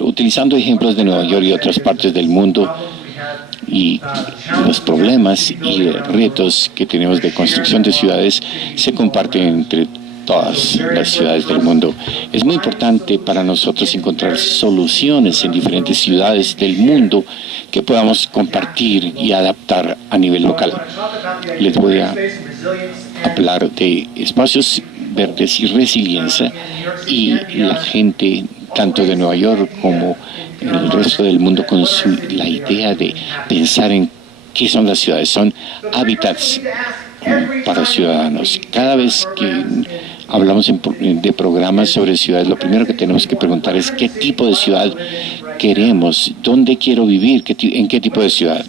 Utilizando ejemplos de Nueva York y otras partes del mundo y los problemas y retos que tenemos de construcción de ciudades se comparten entre todas las ciudades del mundo. Es muy importante para nosotros encontrar soluciones en diferentes ciudades del mundo que podamos compartir y adaptar a nivel local. Les voy a hablar de espacios verdes y resiliencia, y la gente tanto de Nueva York como el resto del mundo con la idea de pensar en qué son las ciudades. Son hábitats para ciudadanos. Cada vez que hablamos de programas sobre ciudades, lo primero que tenemos que preguntar es qué tipo de ciudad queremos, dónde quiero vivir, en qué tipo de ciudad,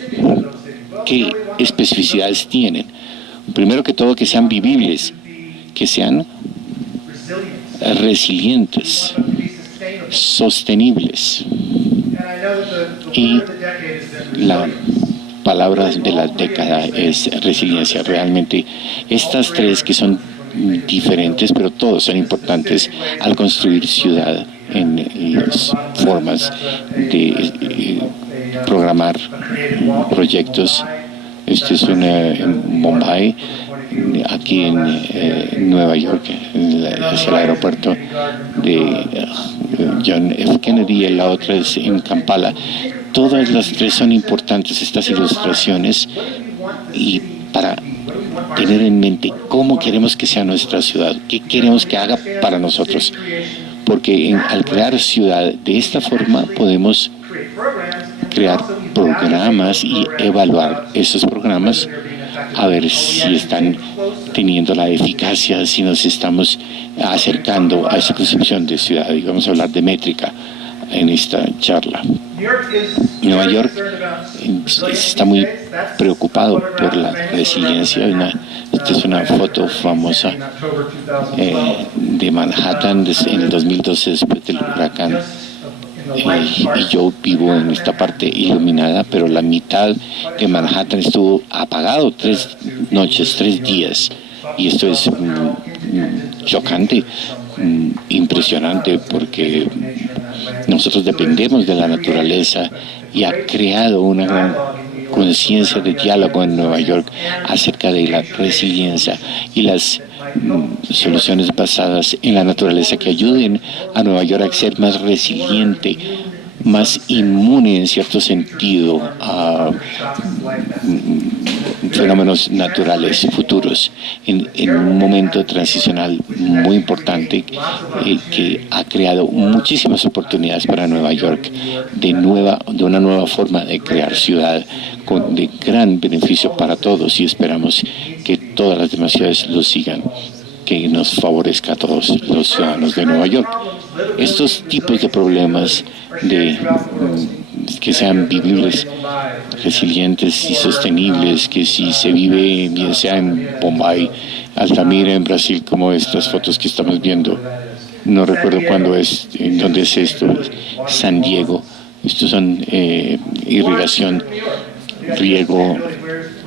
qué especificidades tienen. Primero que todo, que sean vivibles, que sean resilientes, sostenibles. Y la palabra de la década es resiliencia. Realmente estas tres, que son diferentes, pero todos son importantes al construir ciudad en las formas de programar proyectos. Este es en Mumbai, aquí en Nueva York, hacia el aeropuerto de John F. Kennedy, y la otra es en Kampala. Todas las tres son importantes, estas ilustraciones, y para tener en mente cómo queremos que sea nuestra ciudad, qué queremos que haga para nosotros. Porque al crear ciudad de esta forma podemos crear programas y evaluar esos programas a ver si están teniendo la eficacia, si nos estamos acercando a esa concepción de ciudad. Y vamos a hablar de métrica en esta charla. Nueva York está muy preocupado por la resiliencia. Esta es una foto famosa de Manhattan en el 2012, después del huracán. Y yo vivo en esta parte iluminada, pero la mitad de Manhattan estuvo apagado 3 noches, 3 días. Y esto es chocante, impresionante, porque nosotros dependemos de la naturaleza, y ha creado una gran conciencia de diálogo en Nueva York acerca de la resiliencia y las soluciones basadas en la naturaleza que ayuden a Nueva York a ser más resiliente, más inmune en cierto sentido a fenómenos naturales futuros, en un momento transicional muy importante que ha creado muchísimas oportunidades para Nueva York de una nueva forma de crear ciudad de gran beneficio para todos, y esperamos que todas las demás ciudades lo sigan, que nos favorezca a todos los ciudadanos de Nueva York. Estos tipos de problemas que sean vivibles, resilientes y sostenibles, que si se vive bien sea en Bombay, Altamira, en Brasil, como estas fotos que estamos viendo, no recuerdo cuándo es, en dónde es esto, San Diego. Estos son irrigación, riego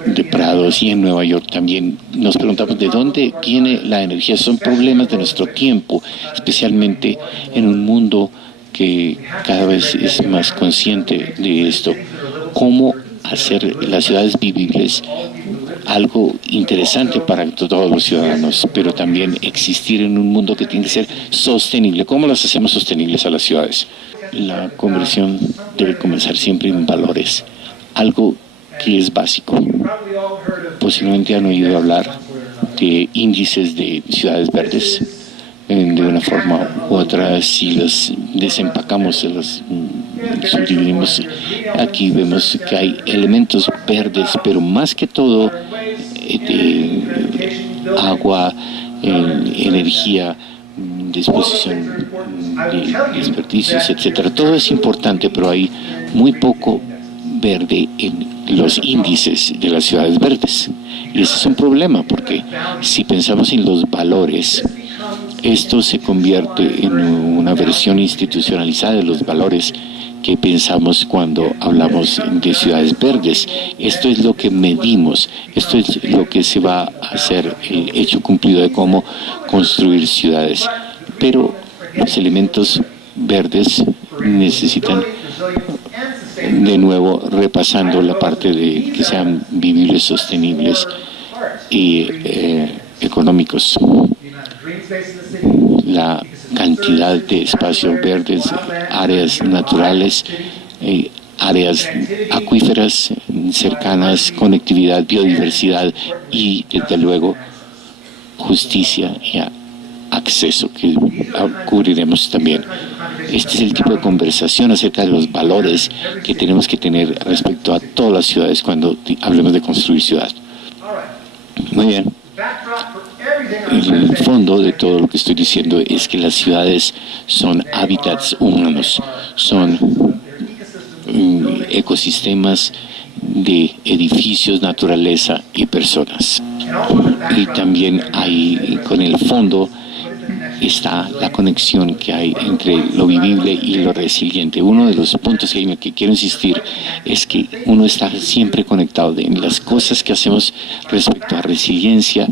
de prados, y en Nueva York también nos preguntamos de dónde viene la energía. Son problemas de nuestro tiempo, especialmente en un mundo que cada vez es más consciente de esto. Cómo hacer las ciudades vivibles algo interesante para todos los ciudadanos, pero también existir en un mundo que tiene que ser sostenible. ¿Cómo las hacemos sostenibles a las ciudades? La conversión debe comenzar siempre en valores, algo que es básico. Posiblemente han oído hablar de índices de ciudades verdes. De una forma u otra, si los desempacamos, se los subdividimos, aquí vemos que hay elementos verdes, pero más que todo agua, energía, disposición de desperdicios, etcétera. Todo es importante, pero hay muy poco verde en los índices de las ciudades verdes. Y ese es un problema, porque si pensamos en los valores, esto se convierte en una versión institucionalizada de los valores que pensamos cuando hablamos de ciudades verdes. Esto es lo que medimos, esto es lo que se va a hacer, el hecho cumplido de cómo construir ciudades. Pero los elementos verdes necesitan, de nuevo, repasando la parte de que sean vivibles, sostenibles y económicos. La cantidad de espacios verdes, áreas naturales, áreas acuíferas cercanas, conectividad, biodiversidad y, desde luego, justicia y acceso, que cubriremos también. Este es el tipo de conversación acerca de los valores que tenemos que tener respecto a todas las ciudades cuando hablemos de construir ciudad. Muy bien. El fondo de todo lo que estoy diciendo es que las ciudades son hábitats humanos, son ecosistemas de edificios, naturaleza y personas. Y también hay, con el fondo, está la conexión que hay entre lo vivible y lo resiliente. Uno de los puntos en el que quiero insistir es que uno está siempre conectado en las cosas que hacemos respecto a resiliencia.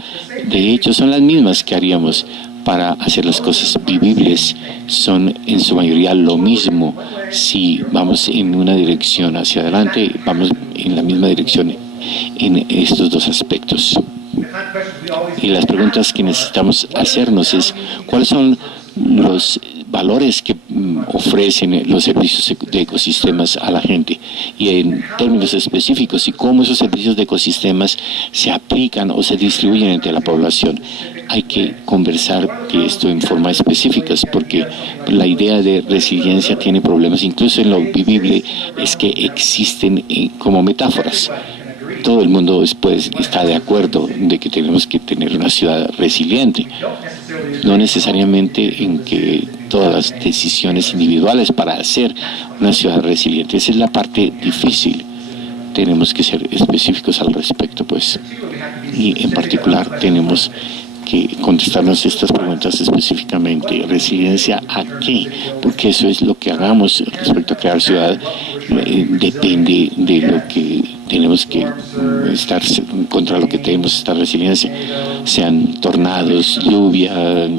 De hecho, son las mismas que haríamos para hacer las cosas vivibles. Son en su mayoría lo mismo. Si vamos en una dirección hacia adelante, vamos en la misma dirección en estos dos aspectos. Y las preguntas que necesitamos hacernos es, ¿cuáles son los valores que ofrecen los servicios de ecosistemas a la gente? Y en términos específicos, y cómo esos servicios de ecosistemas se aplican o se distribuyen entre la población. Hay que conversar de esto en forma específica, porque la idea de resiliencia tiene problemas, incluso en lo vivible, es que existen como metáforas. Todo el mundo está de acuerdo de que tenemos que tener una ciudad resiliente, no necesariamente en que todas las decisiones individuales para hacer una ciudad resiliente. Esa es la parte difícil. Tenemos que ser específicos al respecto, pues. Y en particular tenemos que contestarnos estas preguntas específicamente. ¿Resiliencia a qué? Porque eso es lo que hagamos respecto a crear ciudad. Depende de lo que tenemos que estar, contra lo que tenemos esta resiliencia, sean tornados, lluvia,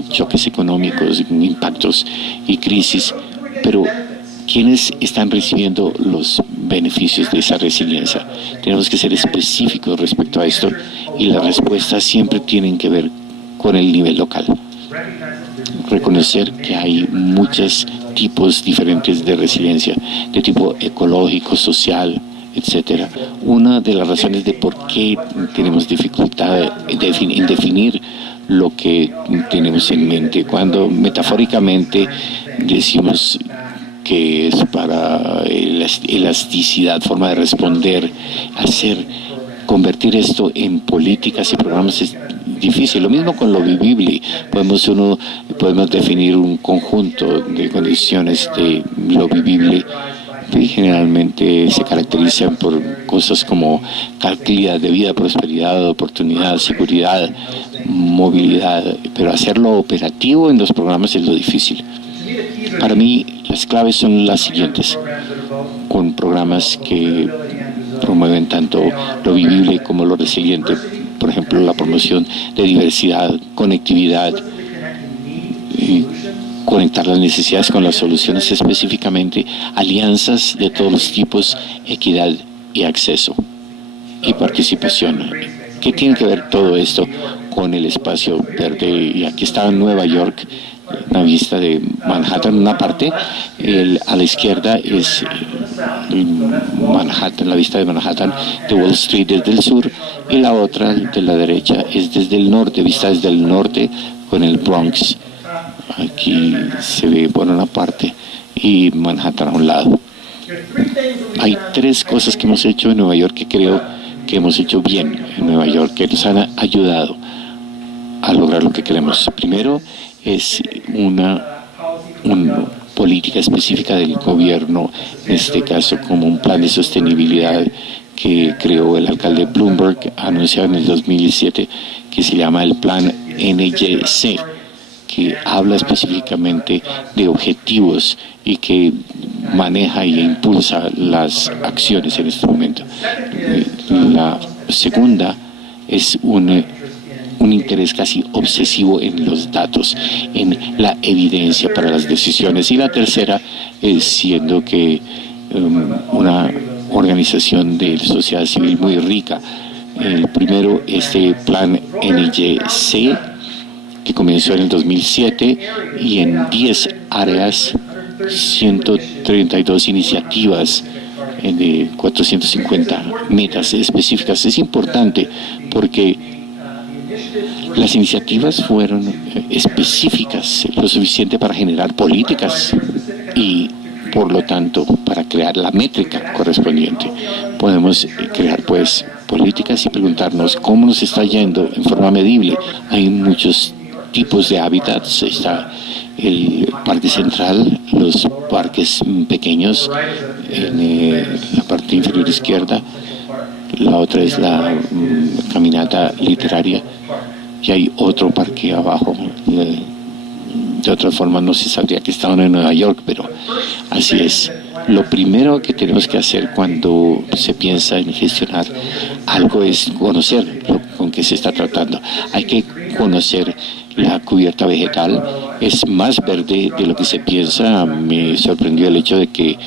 choques económicos, impactos y crisis. Pero ¿quiénes están recibiendo los beneficios de esa resiliencia? Tenemos que ser específicos respecto a esto, y las respuestas siempre tienen que ver con el nivel local. Reconocer que hay muchos tipos diferentes de resiliencia, de tipo ecológico, social, etcétera. Una de las razones de por qué tenemos dificultad en definir lo que tenemos en mente, cuando metafóricamente decimos que es para elasticidad, forma de responder, convertir esto en políticas y programas es difícil. Lo mismo con lo vivible. Podemos definir un conjunto de condiciones de lo vivible que generalmente se caracterizan por cosas como calidad de vida, prosperidad, oportunidad, seguridad, movilidad, pero hacerlo operativo en los programas es lo difícil. Para mí, las claves son las siguientes, con programas que promueven tanto lo vivible como lo resiliente. Por ejemplo, la promoción de diversidad, conectividad, y conectar las necesidades con las soluciones, específicamente alianzas de todos los tipos, equidad y acceso y participación. ¿Qué tiene que ver todo esto con el espacio verde? Y aquí está Nueva York, la vista de Manhattan, una parte, a la izquierda es Manhattan, la vista de Manhattan, de Wall Street desde el sur, y la otra de la derecha es desde el norte, vista desde el norte con el Bronx. Aquí se ve por una parte y Manhattan a un lado. Hay tres cosas que hemos hecho en Nueva York que creo que hemos hecho bien en Nueva York, que nos han ayudado a lograr lo que queremos. Primero es una política específica del gobierno, en este caso como un plan de sostenibilidad que creó el alcalde Bloomberg, anunciado en el 2007, que se llama el Plan NYC, que habla específicamente de objetivos y que maneja y impulsa las acciones en este momento. La segunda es un un interés casi obsesivo en los datos, en la evidencia para las decisiones. Y la tercera es siendo que una organización de sociedad civil muy rica. El primero, este plan NYC, que comenzó en el 2007 y en 10 áreas, 132 iniciativas de 450 metas específicas. Es importante porque las iniciativas fueron específicas, lo suficiente para generar políticas y, por lo tanto, para crear la métrica correspondiente. Podemos crear, pues, políticas y preguntarnos cómo nos está yendo en forma medible. Hay muchos tipos de hábitats. Está el parque central, los parques pequeños en la parte inferior izquierda. La otra es la caminata literaria. Y hay otro parque abajo. De otra forma no se sabría que estaban en Nueva York, pero así es. Lo primero que tenemos que hacer cuando se piensa en gestionar algo es conocer con qué se está tratando. Hay que conocer la cubierta vegetal. Es más verde de lo que se piensa. Me sorprendió el hecho de que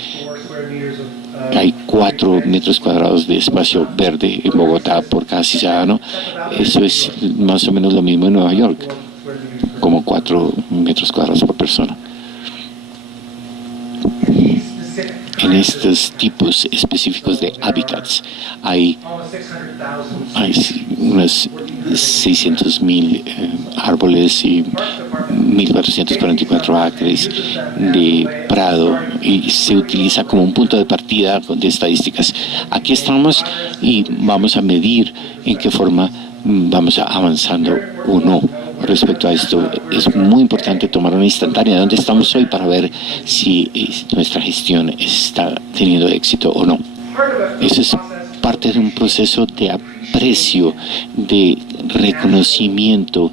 hay 4 metros cuadrados de espacio verde en Bogotá por cada ciudadano. Eso es más o menos lo mismo en Nueva York, como 4 metros cuadrados por persona. En estos tipos específicos de hábitats hay unos 600.000 árboles y 1.444 acres de prado, y se utiliza como un punto de partida de estadísticas. Aquí estamos y vamos a medir en qué forma vamos avanzando o no. Respecto a esto, es muy importante tomar una instantánea de dónde estamos hoy para ver si nuestra gestión está teniendo éxito o no. Eso es parte de un proceso de aprecio, de reconocimiento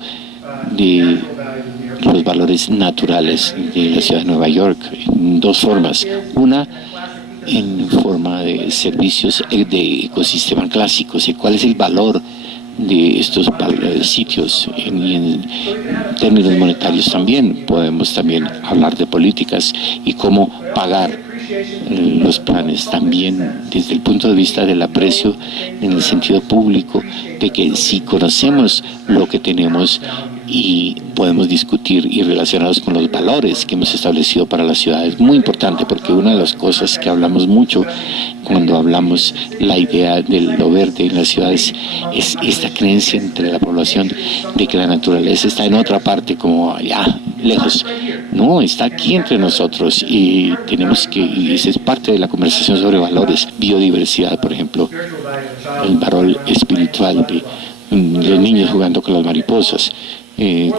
de los valores naturales de la ciudad de Nueva York en 2 formas. Una, en forma de servicios de ecosistema clásicos. ¿Cuál es el valor de estos sitios? Y en términos monetarios también podemos también hablar de políticas y cómo pagar los planes, también desde el punto de vista del aprecio en el sentido público, de que si conocemos lo que tenemos y podemos discutir y relacionarnos con los valores que hemos establecido para la ciudad. Es muy importante porque una de las cosas que hablamos mucho cuando hablamos la idea de lo verde en las ciudades es esta creencia entre la población de que la naturaleza está en otra parte, como allá lejos. No, está aquí entre nosotros y tenemos que, y esa es parte de la conversación sobre valores, biodiversidad, por ejemplo, el valor espiritual de los niños jugando con las mariposas,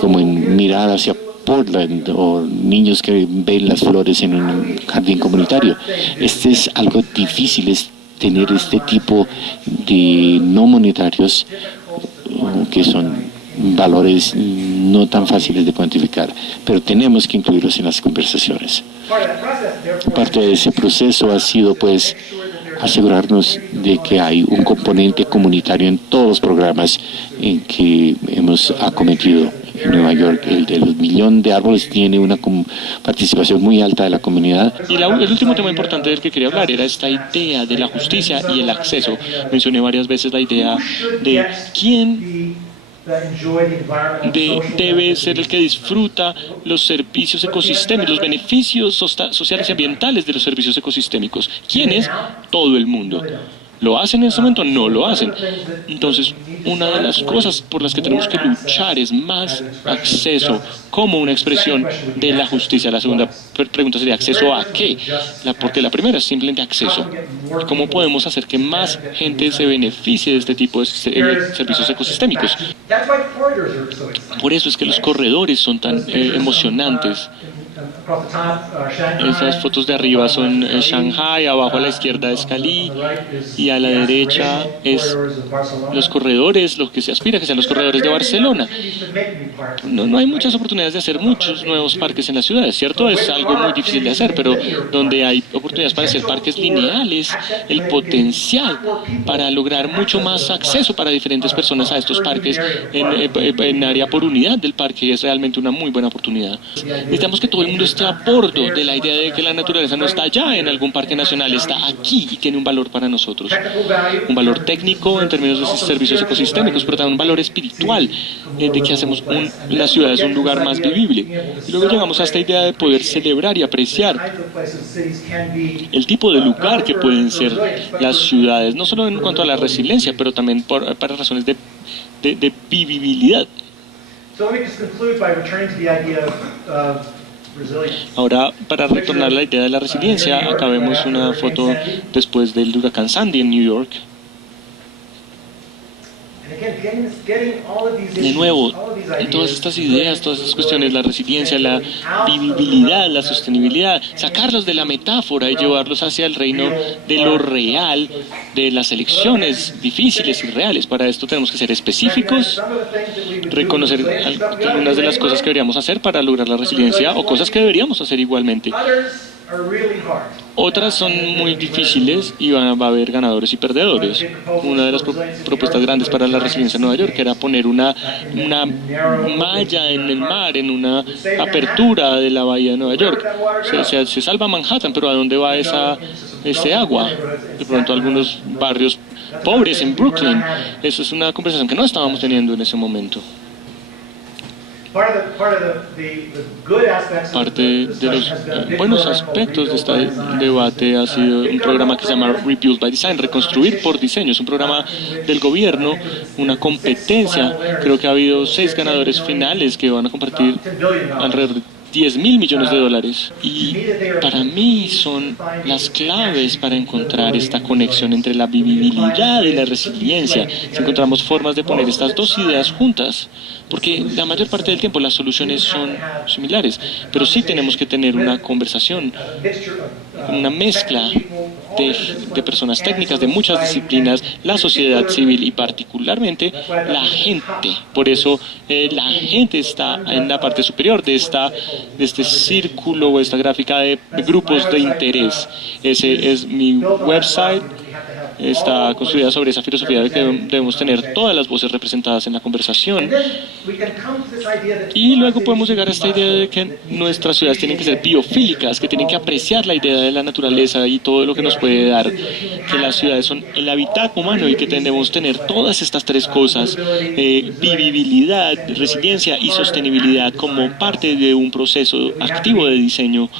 como en mirar hacia Portland, o niños que ven las flores en un jardín comunitario. Este es algo difícil, es tener este tipo de no monetarios que son valores no tan fáciles de cuantificar, pero tenemos que incluirlos en las conversaciones. Parte de ese proceso ha sido, pues, asegurarnos de que hay un componente comunitario en todos los programas en que hemos acometido en Nueva York. El de los 1.000.000 de árboles tiene una participación muy alta de la comunidad. Y el último tema importante del que quería hablar era esta idea de la justicia y el acceso. Mencioné varias veces la idea de quién debe ser el que disfruta los servicios ecosistémicos, los beneficios sociales y ambientales de los servicios ecosistémicos. ¿Quién es? Todo el mundo. ¿Lo hacen en este momento? No lo hacen. Entonces, una de las cosas por las que tenemos que luchar es más acceso como una expresión de la justicia. La segunda pregunta sería, ¿acceso a qué? Porque la primera es simplemente acceso. ¿Cómo podemos hacer que más gente se beneficie de este tipo de servicios ecosistémicos? Por eso es que los corredores son tan emocionantes. Esas fotos de arriba son Shanghai, abajo a la izquierda es Cali y a la derecha es los corredores, lo que se aspira que sean los corredores de Barcelona. No hay muchas oportunidades de hacer muchos nuevos parques en las ciudades, ¿cierto? Es algo muy difícil de hacer, pero donde hay oportunidades para hacer parques lineales, el potencial para lograr mucho más acceso para diferentes personas a estos parques en área por unidad del parque es realmente una muy buena oportunidad. Necesitamos que todo el mundo esté a bordo de la idea de que la naturaleza no está allá en algún parque nacional, está aquí y tiene un valor para nosotros. Un valor técnico en términos de servicios ecosistémicos, pero también un valor espiritual de que hacemos la ciudad es un lugar más vivible. Y luego llegamos a esta idea de poder celebrar y apreciar el tipo de lugar que pueden ser las ciudades, no solo en cuanto a la resiliencia, pero también para razones de vivibilidad. Ahora, para retornar a la idea de la resiliencia, acá vemos una foto después del huracán Sandy en New York. De nuevo, todas estas ideas, todas estas cuestiones, la resiliencia, la vivibilidad, la sostenibilidad, sacarlos de la metáfora y llevarlos hacia el reino de lo real, de las elecciones difíciles y reales. Para esto tenemos que ser específicos, reconocer algunas de las cosas que deberíamos hacer para lograr la resiliencia o cosas que deberíamos hacer igualmente. Otras son muy difíciles y va a haber ganadores y perdedores. Una de las propuestas grandes para la resiliencia en Nueva York era poner una malla en el mar, en una apertura de la bahía de Nueva York. Se salva Manhattan, pero ¿a dónde va ese agua? De pronto algunos barrios pobres en Brooklyn. Eso es una conversación que no estábamos teniendo en ese momento. Parte de los buenos aspectos de este debate ha sido un programa que se llama Rebuild by Design, Reconstruir por Diseño. Es un programa del gobierno, una competencia. Creo que ha habido 6 ganadores finales que van a compartir alrededor de $10.000 millones. Y para mí son las claves para encontrar esta conexión entre la vivibilidad y la resiliencia. Si encontramos formas de poner estas dos ideas juntas, porque la mayor parte del tiempo las soluciones son similares, pero sí tenemos que tener una conversación, una mezcla de personas técnicas de muchas disciplinas, la sociedad civil y particularmente la gente. Por eso la gente está en la parte superior de este círculo o esta gráfica de grupos de interés. Ese es mi website. Está construida sobre esa filosofía de que debemos tener todas las voces representadas en la conversación. Y luego podemos llegar a esta idea de que nuestras ciudades tienen que ser biofílicas, que tienen que apreciar la idea de la naturaleza y todo lo que nos puede dar, que las ciudades son el hábitat humano y que debemos tener todas estas 3 cosas, vivibilidad, resiliencia y sostenibilidad como parte de un proceso activo de diseño,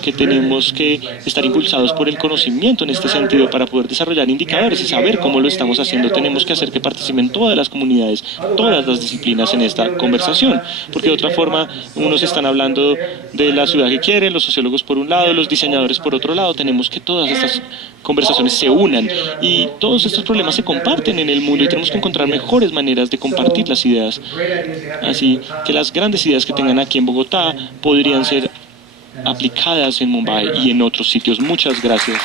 que tenemos que estar impulsados por el conocimiento en este sentido para poder desarrollar indicadores y saber cómo lo estamos haciendo. Tenemos que hacer que participen todas las comunidades, todas las disciplinas en esta conversación, porque de otra forma unos están hablando de la ciudad que quieren, los sociólogos por un lado, los diseñadores por otro lado. Tenemos que todas estas conversaciones se unan y todos estos problemas se comparten en el mundo y tenemos que encontrar mejores maneras de compartir las ideas. Así que las grandes ideas que tengan aquí en Bogotá podrían ser aplicadas en Mumbai y en otros sitios. Muchas gracias.